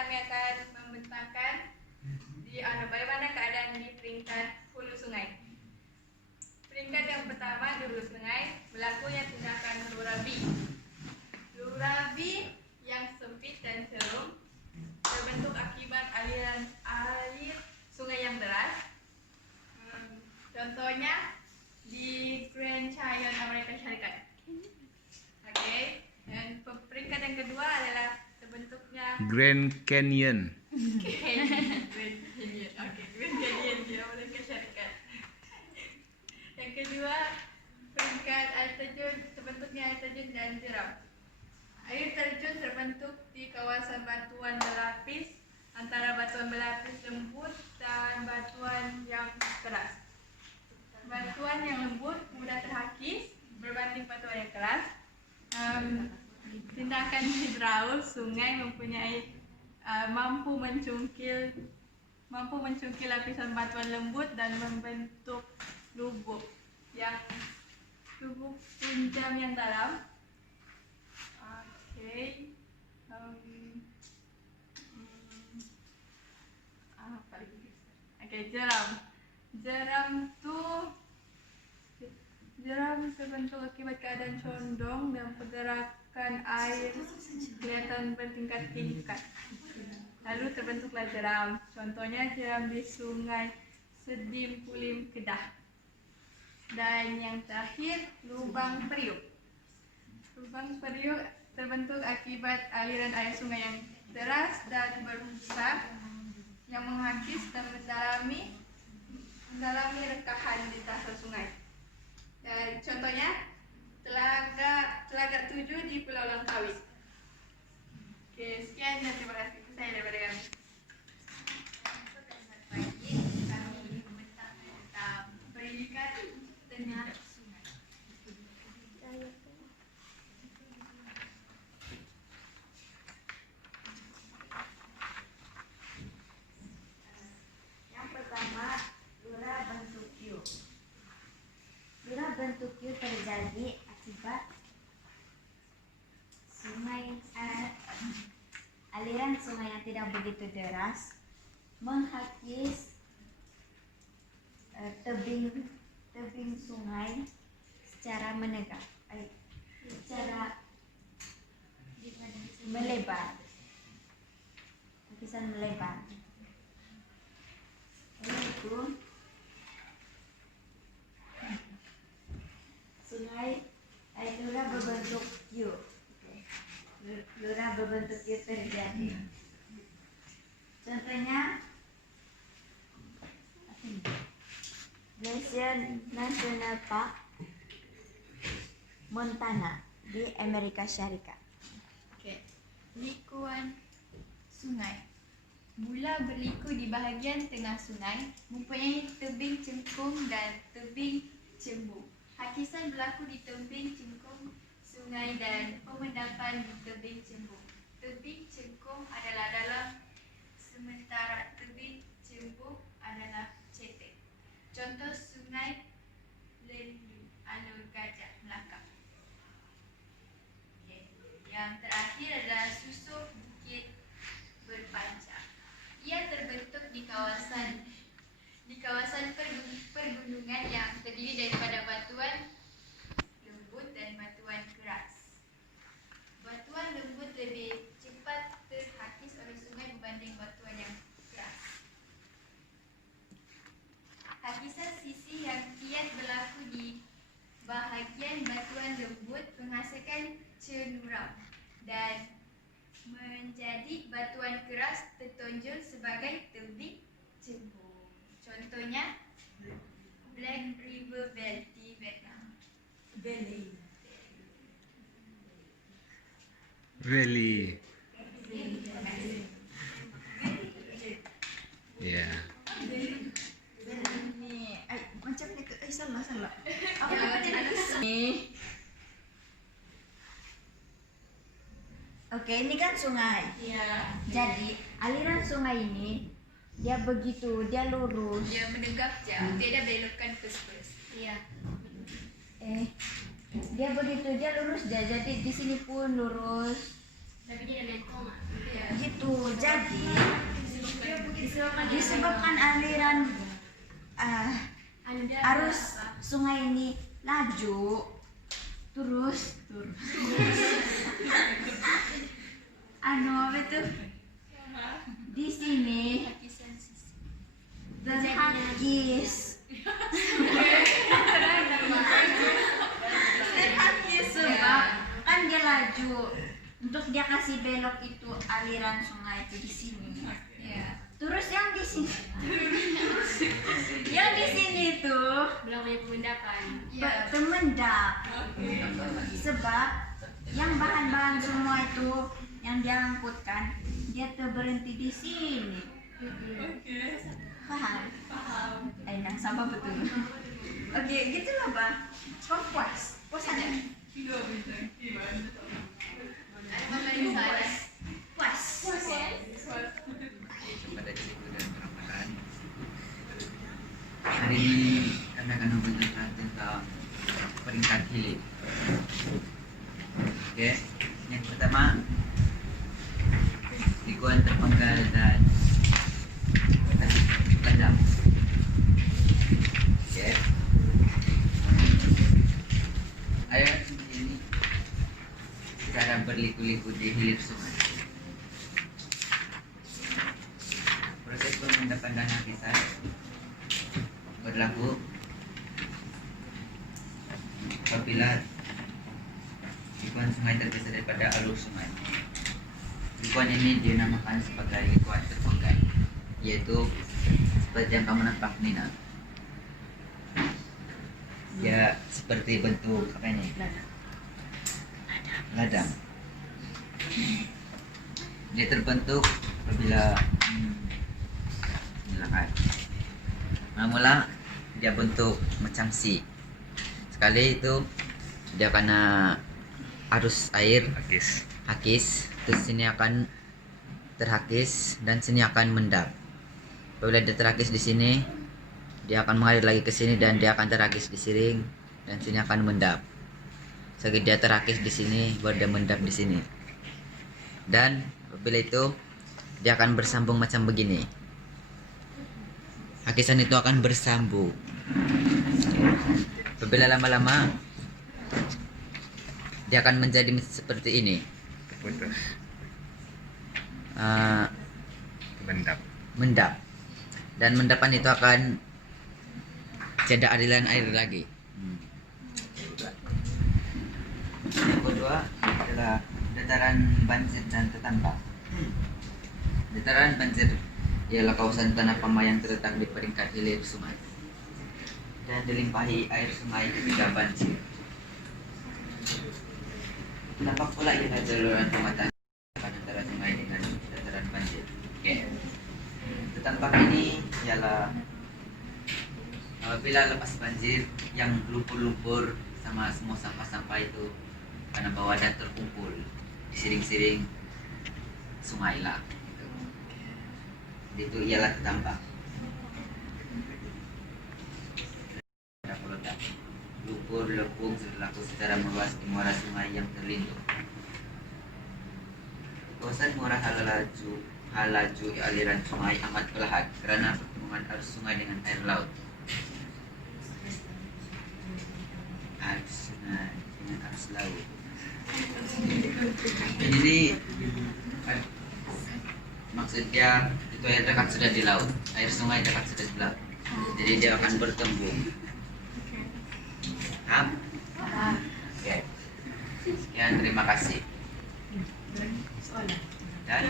kami akan membentangkan bagaimana keadaan di peringkat hulu sungai. Peringkat yang pertama di hulu sungai, berlakunya tindakan lurabi. Lurabi yang sempit dan serum terbentuk akibat alir sungai yang deras. Contohnya di Grand Canyon Amerika Syarikat. Oke. Dan peringkat yang kedua adalah terbentuknya Grand Canyon. Grand Canyon. Oke, Grand Canyon di Amerika Syarikat. Yang kedua, peringkat air terjun, terbentuknya air terjun dan jeram. Air terjun terbentuk di kawasan batuan berlapis antara batuan berlapis lembut dan batuan yang keras. Batuan yang lembut mudah terhakis berbanding batuan yang keras. Tindakan hidraul sungai mempunyai mampu mencungkil lapisan batuan lembut dan membentuk lubuk punjam yang dalam. Oke. Jeram terbentuk akibat keadaan condong dan pergerakan air kelihatan bertingkat-tingkat. Lalu terbentuklah jeram. Contohnya jeram di Sungai Sedim Pulim Kedah. Dan yang terakhir, lubang periuk. Lubang periuk terbentuk akibat aliran air sungai yang deras dan berbusa yang menghakis dan mendalami rekahan di dasar sungai. Dan contohnya Telaga 7 di Pulau Langkawi. Oke, sekian dan terima kasih. Itu saya daripada kami. Kami membentang tentang pendidikan dan sungai. Yang pertama, lurah bentuk U. Lurah bentuk U terjadi akibat aliran sungai yang tidak begitu deras menghakis tebing sungai secara melebar. Hakisan melebar. Itu sungai lurah berbentuk U. Lurah berbentuk U terjadi. Contohnya Glacier National Park Montana di Amerika Syarikat. Oke. Likuan sungai. Mula berliku di bahagian tengah sungai, mempunyai tebing cengkung dan tebing cembung. Hakisan berlaku di tebing cengkung sungai dan pemendapan di tebing cembung. Tebing cengkung adalah dalam, sementara tebing cembung adalah cetek. Contoh sungai Lendu, Alur Gajah, Melaka. Okay. Yang terakhir adalah Susuk Bukit Berpanjang. Ia terbentuk di kawasan pergunungan yang terdiri daripada batuan lembut dan batuan keras. Batuan lembut lebih cepat terhakis oleh sungai berbanding batuan yang keras. Hakisan sisi yang kiat berlaku di bahagian batuan lembut menghasilkan cenurau dan menjadi batuan keras tertonjol sebagai tebing cembung. Contohnya Black River Valley di Vietnam. Valley. Ya. Ini macam ni salah. Apa ni? Oke, ini kan sungai. Ya. Jadi aliran sungai ini dia lurus. Dia menegak jauh, dia ada belokkan first. Iya. Dia lurus dia. Jadi di sini pun lurus. Tapi dia ada belok. Gitu. Jadi disebabkan aliran arus sungai ini laju terus apa itu di sini terhakis sebab kan dia laju untuk dia kasih belok itu aliran sungai itu di sini. Terus yang di sini tuh Belakangnya pemendakan. temendap sebab yang bahan-bahan semua itu yang dia angkutkan dia berhenti di sini. Paham? Nah, sama betul. Oke, gitu loh, Bang. Kok puas? Puas ada? Puas. Kepada Cikgu dan Ramadan. Hari ini kami akan membicarakan tentang peringkat hilir. Oke, yang pertama lingkungan terpenggal dan ladang. Oke, ayo ini sekarang berliku-liku di hilir sungai. Proses pemendapan dan hakisan berlaku apabila lingkungan sungai terpisah daripada alur sungai. Lingkungan ini dinamakan sebagai lingkungan terpenggal, yaitu seperti yang kamu nampak Nina. Ya seperti bentuk apa ini? Ladang. Dia terbentuk apabila mula dia bentuk macam C. Sekali itu dia kena arus air hakis, terus sini akan terhakis dan sini akan mendap. Apabila dia terhakis di sini, dia akan mengalir lagi ke sini dan dia akan terhakis di sini dan sini akan mendap. Sekali dia terhakis di sini, baru dia mendap di sini. Dan apabila itu dia akan bersambung macam begini. Hakisan itu akan bersambung. Apabila lama-lama dia akan menjadi seperti ini. Mendap. Dan mendapan itu akan tidak ada aliran air lagi. Yang kedua adalah dataran banjir dan tertambak. Dataran banjir ialah kawasan tanah pamah yang terletak di peringkat hilir sungai dan dilimpahi air sungai ketika banjir. Nampak pula ialah jaluran pematang antara sungai dengan dataran banjir. Oke. Tertambak ini ialah apabila lepas banjir yang lumpur-lumpur sama semua sampah-sampah itu karena bawah dan terkumpul di siring-siring sungai lah. Itu ialah tertambak. Lumpur lepung berlaku secara meluas di muara sungai yang terlindung. Kawasan muara halaju aliran sungai amat perlahan karena pertemuan arus sungai dengan air laut. Arus sungai dengan arus laut. Jadi maksudnya itu air dekat sudah di laut, air sungai dekat sudah di laut, jadi dia akan bertemu. Oke. Sekian, terima kasih. Dan